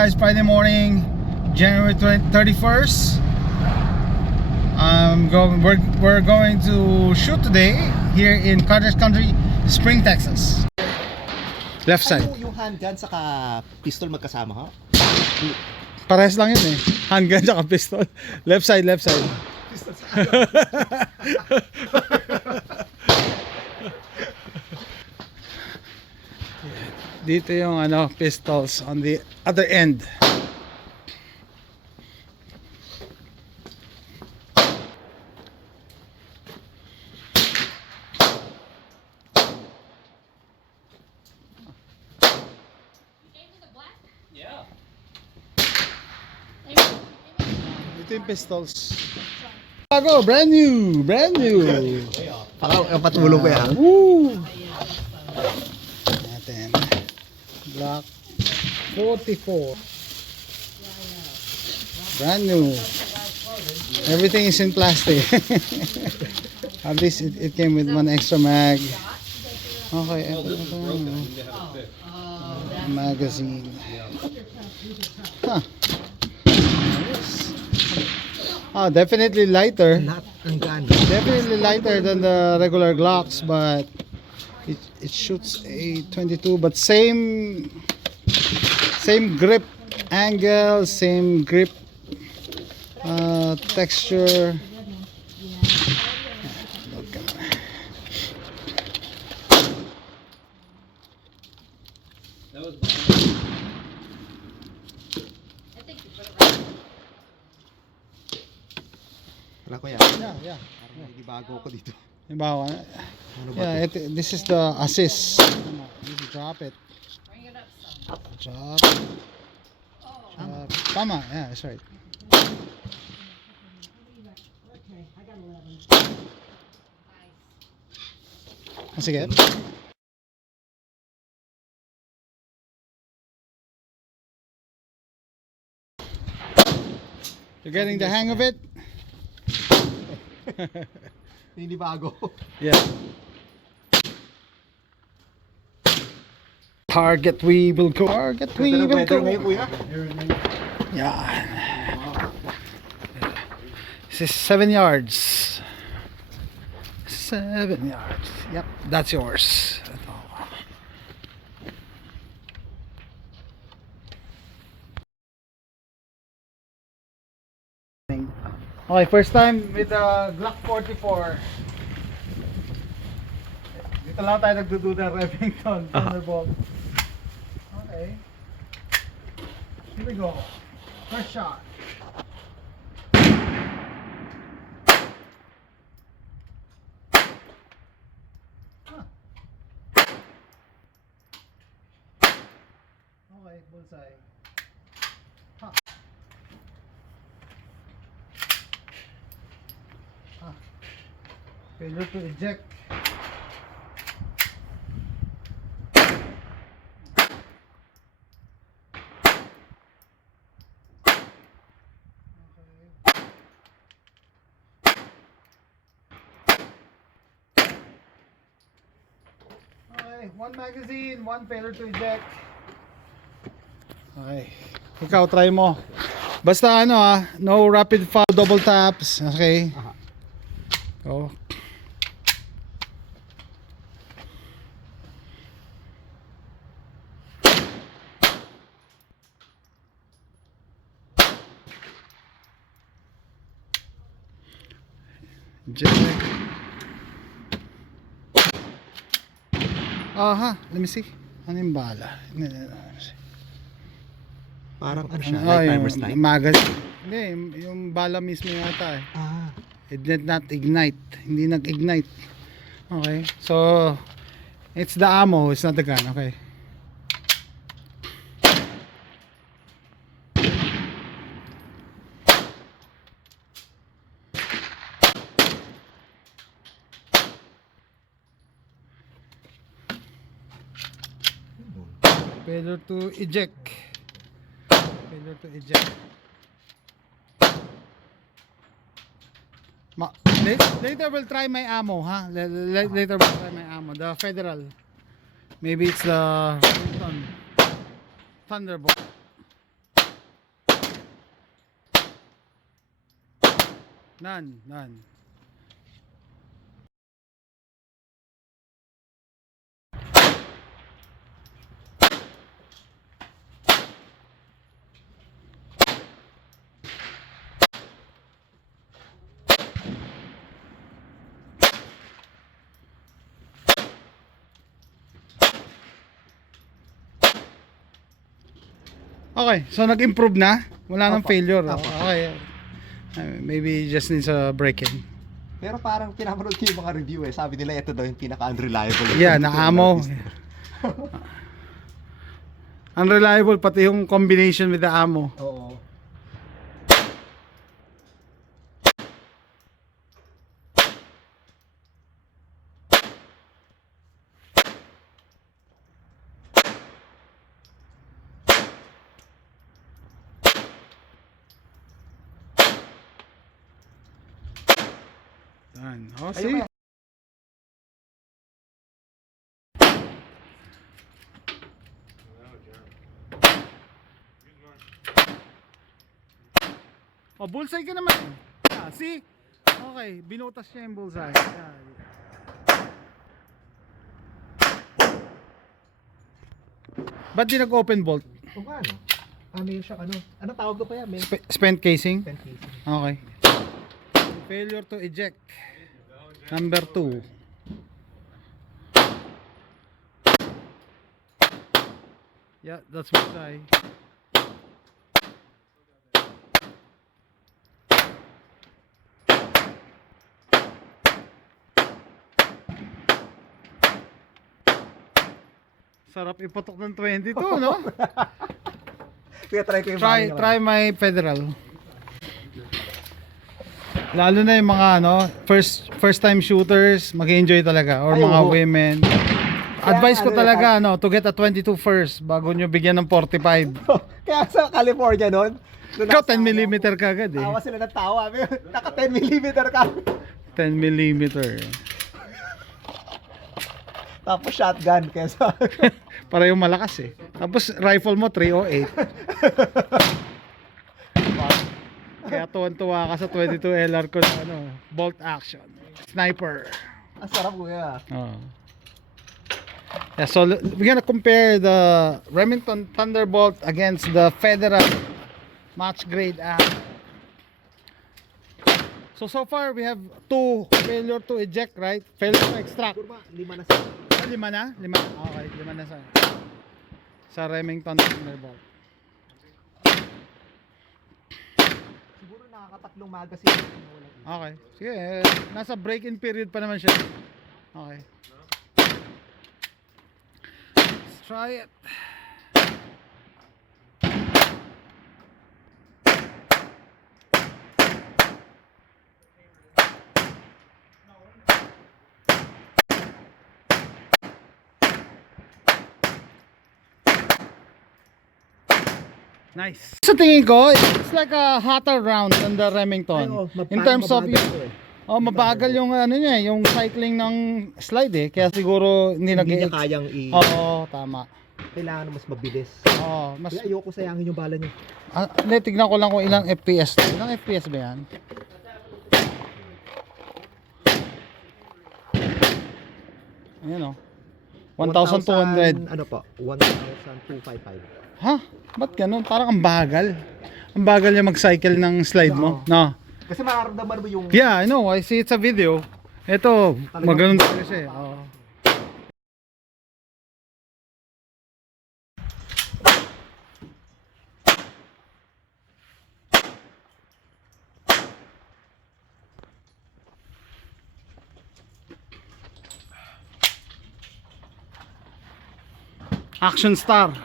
guys, Friday morning, January 31st. We're going to shoot today here in Carter's Country, Spring, Texas. Left side. Yung handgun saka pistol magkasama ha? Parehas lang yun eh. Handgun saka pistol. Left side, left side. Pistol sa Dito yung pistols on the other end. Ito yung pistols. Bago, brand new. Patulong ko yan. Woo! Natin. Glock 44. Brand new. Everything is in plastic. At least it came with one extra mag. Okay, magazine. Huh. Definitely lighter. Definitely lighter than the regular Glocks, but it shoots a 22, but same grip angle, same grip texture. That was I think you put it right. Wala ko yan. Yeah. Parang hindi bago ko dito. Diba? Ano ba Yeah, to? this is the assist. You drop it. Bring it up some. Drop. Oh. Tama. Yeah, that's right. Sige. You're getting the hang of it? Hindi bago. Yeah. Target we will go. Target we will go. Ngayon kuya. Yeah. This is 7 yards. 7 yards. Yep, that's yours. Okay, first time with the Glock 44. Dito lang tayo nagdudo ng Remington Thunderbolt. Okay. Here we go. First shot. Okay, bullseye. Ha. Failure to eject. Okay, one magazine, one failure to eject. Okay. Ikaw, try mo. Basta no rapid fire, double taps. Okay. Go. Eject. Let me see. Ano yung bala? Parang ano siya? Light timer snipe? Magazine. Hindi, yung bala mismo yata eh. It did not ignite. Hindi nag-ignite. Okay. So, it's the ammo. It's not the gun. Okay. Failure to eject. Failure to eject. Later we'll try my ammo, huh? Later we'll try my ammo. The Federal. Maybe it's the Thunderbolt. None. Okay, so nag-improve na. Wala nang Opo. failure. Opo. Okay. Maybe just needs a break-in. Pero parang pinapanood ko yung mga review eh. Sabi nila ito daw yung pinaka-unreliable. Yeah, na-ammo. Unreliable pati yung combination with the ammo. Oo. Done. Oh, Ayun see? ba? Oh, bullseye ka naman. Yeah, see? Okay, binutas niya yung bullseye. Yeah. Ba't di nag-open bolt? Kung ano? May siya ano? Anong tawag ko pa yan? May Spent casing? pen casing. Okay. Failure to eject. Number 2. Yeah, that's bullseye. Sarap iputok ng 22, no? Kaya try ko yung Try my federal. Lalo na yung mga first time shooters, mag-enjoy talaga, or Ay, mga oo. women. Kaya Advice ko ano, talaga to get a 22 first bago nyo bigyan ng 45. Kaya sa California noon, Ikaw 10mm ka agad eh. Tawa sila ng tawa. Naka 10mm ka. 10mm. Tapos shotgun kesa. Para yung malakas eh. Tapos rifle mo 308. Kaya tuwan-tuwa ka sa 22 LR ko na bolt action. Sniper. Ang sarap kuya. Oh. Yeah, so we're gonna compare the Remington Thunderbolt against the Federal match grade ammo. So far we have 2 failure to eject, right? Failure to extract. Kurma, 5 na sila. Ah, 5 na? 5? Okay, 5 na sa Remington Thunderbolt. Siguro nakakatatlong magazine. Okay. Sige, nasa break-in period pa naman siya. Okay. Let's try it. Nice. Sa tingin ko, it's like a hotter round than the Remington. In terms of mabagal yung niya, yung cycling ng slide eh. Kaya siguro hindi Hindi niya kayang Oo, tama. Kailangan mas mabilis. Oo, mas Kaya ayoko sayangin yung bala niya. tignan ko lang kung ilang FPS. Ilang FPS ba yan? Ayan o. 1,200. Ano po? 1,255. Ha? Ba't ganun? Parang ang bagal. Ang bagal niya mag-cycle ng slide mo. No. Kasi mararamdaman mo yung Yeah, I know. I see it's a video. Ito, maganon talaga siya. Oo. Action star.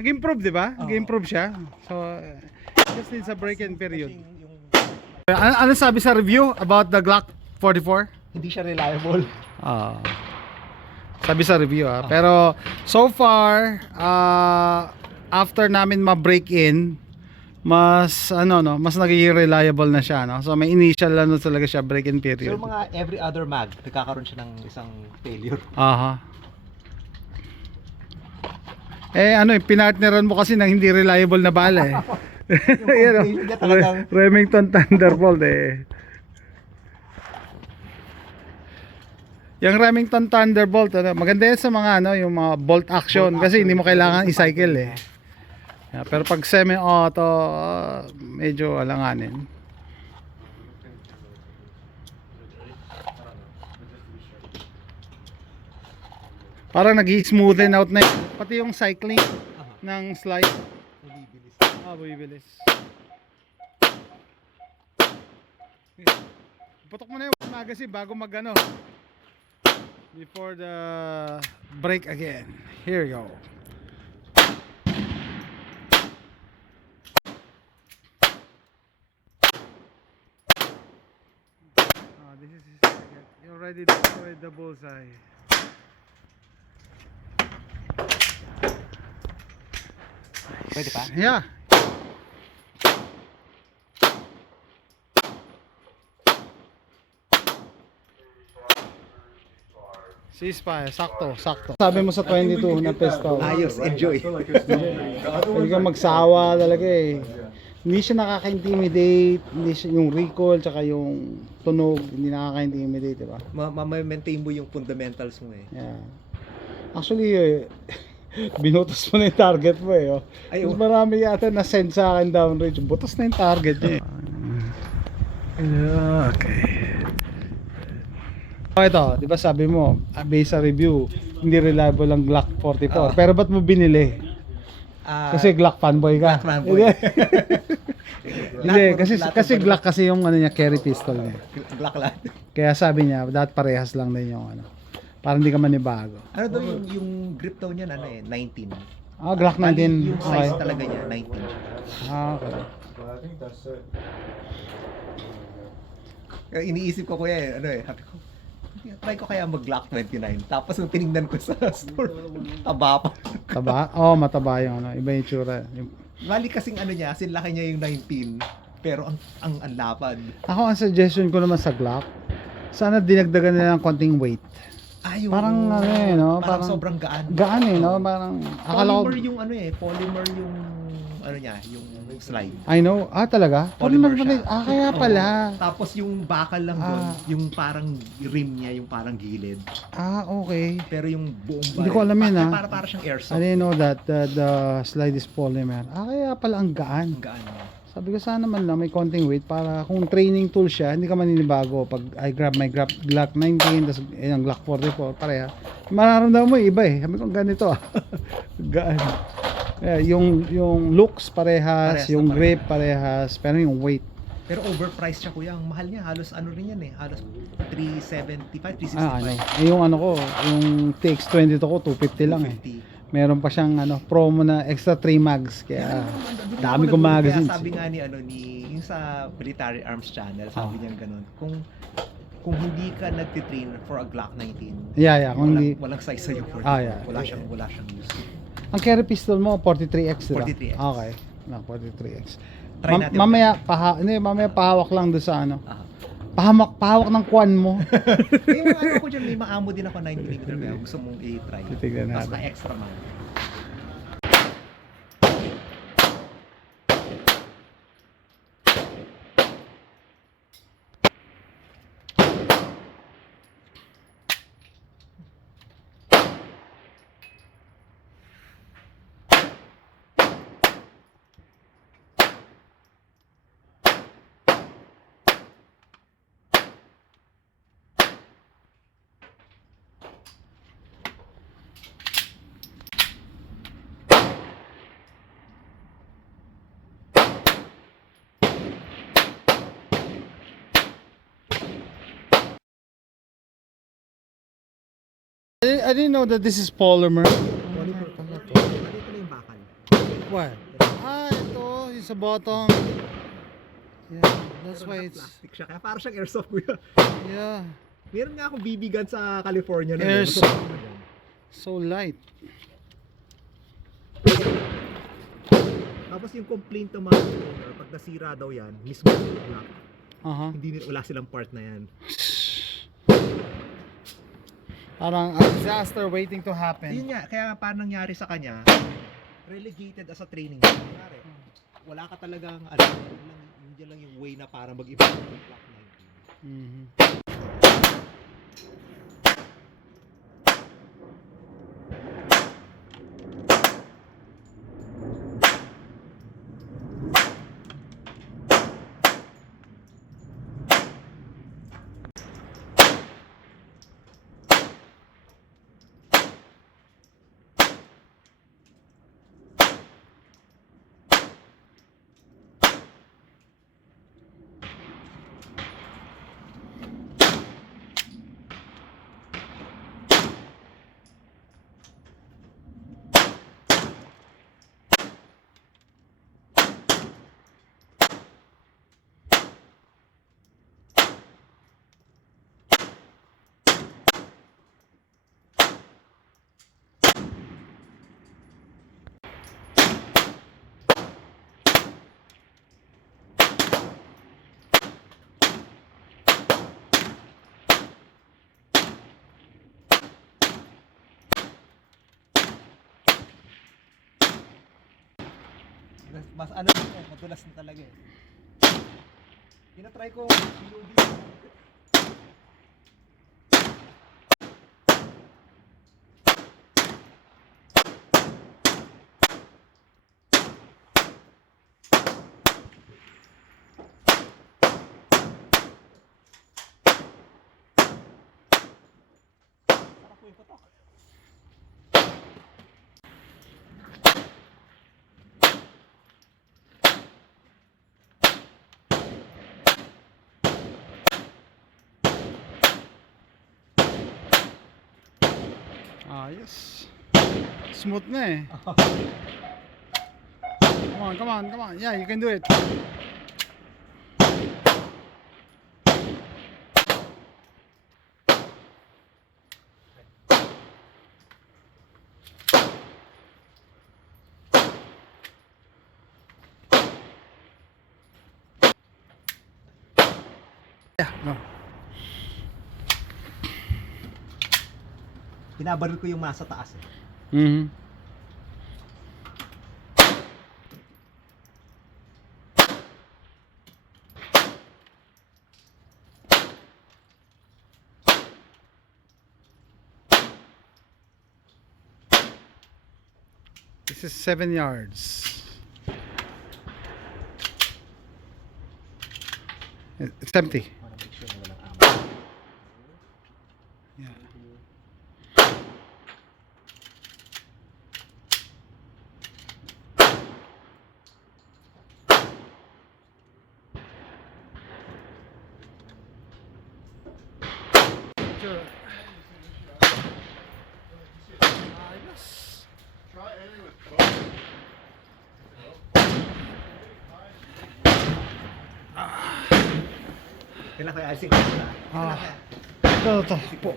Nag-improve, di ba? Nag-improve siya. So, just needs a break-in period. Ano sabi sa review about the Glock 44? hindi siya reliable. Sabi sa review Pero so far after namin ma-break in, mas ano no, mas nagiging reliable na siya, no. So may initial ano talaga siya break-in So period. mga every other mag, nagkakaroon siya ng isang failure. Aha. Eh ano, pinartneran mo kasi ng hindi reliable na bala eh. Yan, oh. combination niya talagang- Remington Thunderbolt eh. Yung Remington Thunderbolt, ano, maganda yan sa mga ano, yung mga bolt action Bolt kasi action, hindi mo kailangan pwede i-cycle sa eh. Yeah, pero pag semi-auto, medyo alanganin. Parang nag-smoothen out na yun. Pati yung cycling ng slide. Bumibilis. Bumibilis. Putok mo na yung magazine bago mag-ano. Before the break again. Here we go. This is his target. You already destroyed the bullseye. Pwede pa? Yeah. Ceasefire, sakto, sakto. Sabi mo sa 22 na pistol. Ayos, enjoy. Pwede kang magsawa talaga eh. Hindi siya nakaka-intimidate, hindi siya yung recoil tsaka yung tunog, hindi nakaka-intimidate, diba? Ma-maintain mo yung fundamentals mo eh. Yeah. Actually, binutas mo na yung target mo eh. Oh. Ay, Mas marami yata na send sa akin downrange. Butas na yung target niya eh. Okay. Oh, ito, di ba sabi mo, based sa review, hindi reliable ang Glock 44. Pero ba't mo binili? Kasi Glock fanboy ka. Glock fanboy. Hindi, kasi Glock kasi yung ano niya, carry pistol niya. Glock lang. Kaya sabi niya, dapat parehas lang din yung ano. Para hindi ka manibago. Ano daw yung grip daw niya ano eh, 19. Glock 19. Yung size talaga niya, 19 siya. Okay. Kaya iniisip ko kuya eh, ano eh, sabi ko, try ko kaya mag Glock 29. Tapos nung tinignan ko sa store, taba pa. Taba? Mataba yung ano. Iba yung tsura. Mali kasing ano niya, sin laki niya yung 19. Pero ang lapad. Ako, ang suggestion ko naman sa Glock, sana dinagdagan nila ng konting weight. Yung, Parang ano eh, no? Parang sobrang gaan. Gaan eh, no? Parang, akala ko, Polymer yung ano eh, polymer yung ano niya, yung slide. I know. Talaga? Polymer Polymer siya. pala. Kaya pala. Tapos yung bakal lang doon, yung parang rim niya, yung parang gilid. Okay. Pero yung buong Hindi ko alam yun, Para siyang I airsoft. didn't know that the slide is polymer. Kaya pala ang gaan. Ang gaan niya. Sabi ko sana man lang may konting weight para kung training tool siya, hindi ka maninibago. Pag I grab my Glock 19, tapos yung Glock 44, pareha. Mararamdaman mo iba eh. Sabi ko ganito gaan. Yung looks parehas, yung grip parehas, pero yung weight. Pero overpriced siya kuya. Ang mahal niya. Halos ano rin yan eh. Halos 375, 365. Ano. Yung ano ko, yung TX22 ko 250 lang eh. 250. Meron pa siyang ano, promo na extra 3 mags kaya dami kong magazines. Kaya sabi nga ni yung sa Military Arms Channel, sabi niya ganun. Kung hindi ka nagtitrain for a Glock 19, kung hindi walang size sa iyo. Wala siyang use. ang carry pistol mo 43X, diba? 43X. Okay. 43X. Try natin. Mamaya pahawak lang doon sa ano. Pahawak ng kwan mo. Yung ano ko dyan, may maamo din ako 9mm kaya gusto mong i-try. Titignan Tapos natin. ka-extra man. I didn't know that this is polymer. Polymer pala to. Dito na yung bakal. What? Ito, yung sa bottom. Yeah, that's why it's, Plastic siya. Kaya parang siyang airsoft kuya. yeah, Meron nga akong BB gun sa California. Airsoft. so light. Tapos yung complaint ng mga owner, pag nasira daw yan, mismo yung block, Aha. wala silang part na yan. Parang a disaster waiting to happen. Yun nga, kaya paano nangyari sa kanya, relegated as a training. Nangyari, wala ka talagang, yun lang yung way na para mag-evolve ng Block 19. Mhm. Mas ano din madulas na talaga eh. Tinatry ko POV. Sarap ko yung patok. Ayos. Smooth na eh. Come on. Yeah, you can do it. Yeah, no. Binabaril ko yung masa taas eh. Mhm. This is 7 yards. It's empty. Para make sure na walang ammo. Yeah. Sure. Ayos. Kailan kaya alisin ko na? Ah. Ito po.